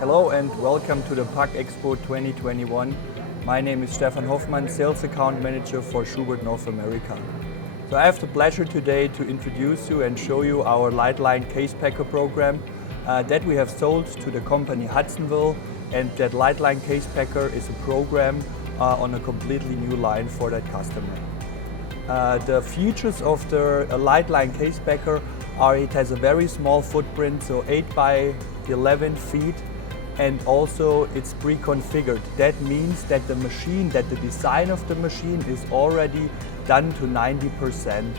Hello and welcome to the Pack Expo 2021. My name is Stefan Hoffmann, Sales Account Manager for Schubert North America. So I have the pleasure today to introduce you and show you our lightline case packer program that we have sold to the company Hudsonville, and that lightline case packer is a program on a completely new line for that customer. The features of the lightline case packer are it has a very small footprint, so 8 by 11 feet, and also it's pre-configured. That means that the design of the machine is already done to 90%.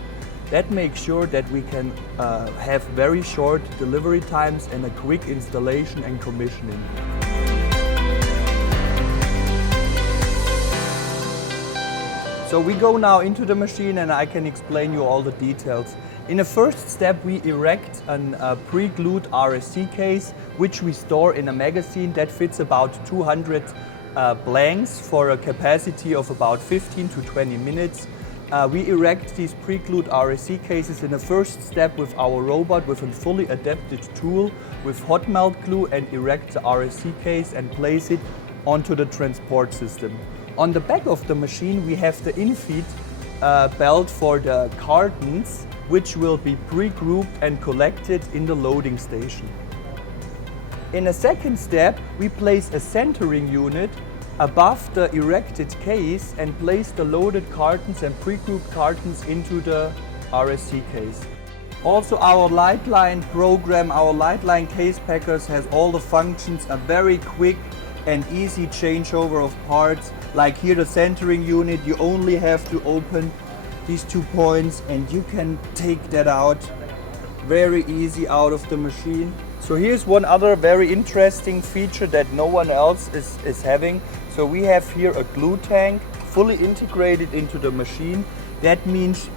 That makes sure that we can have very short delivery times and a quick installation and commissioning. So we go now into the machine and I can explain you all the details. In the first step, we erect a pre-glued RSC case, which we store in a magazine that fits about 200 blanks for a capacity of about 15 to 20 minutes. We erect these pre-glued RSC cases in the first step with our robot with a fully adapted tool with hot melt glue, and erect the RSC case and place it onto the transport system. On the back of the machine we have the infeed belt for the cartons, which will be pre-grouped and collected in the loading station. In a second step, we place a centering unit above the erected case and place the loaded cartons and pre-grouped cartons into the RSC case. Also, our lightline program, our lightline case packers has all the functions, a very quick and easy changeover of parts. Like here, the centering unit, you only have to open these 2 points and you can take that out very easy out of the machine. So here's one other very interesting feature that no one else is having. So we have here a glue tank fully integrated into the machine. That means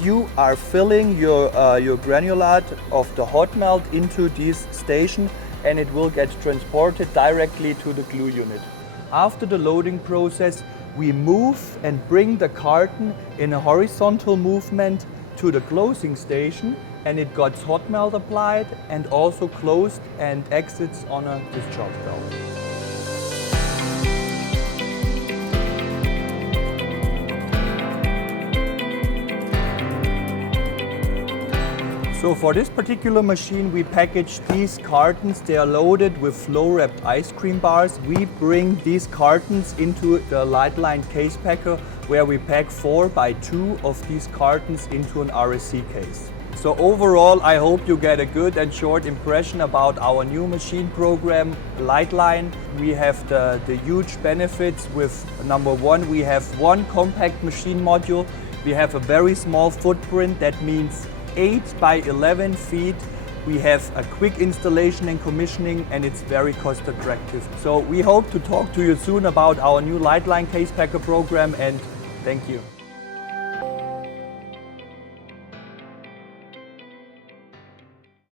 you are filling your granulate of the hot melt into this station, and it will get transported directly to the glue unit. After the loading process, we move and bring the carton in a horizontal movement to the closing station, and it got hot melt applied and also closed and exits on a discharge belt. So for this particular machine, we packaged these cartons. They are loaded with flow-wrapped ice cream bars. We bring these cartons into the lightline case packer, where we pack 4 by 2 of these cartons into an RSC case. So overall, I hope you get a good and short impression about our new machine program, Lightline. We have the huge benefits with number 1, we have one compact machine module. We have a very small footprint, that means 8 by 11 feet. We have a quick installation and commissioning, and it's very cost attractive. So we hope to talk to you soon about our new Lightline case packer program, and thank you.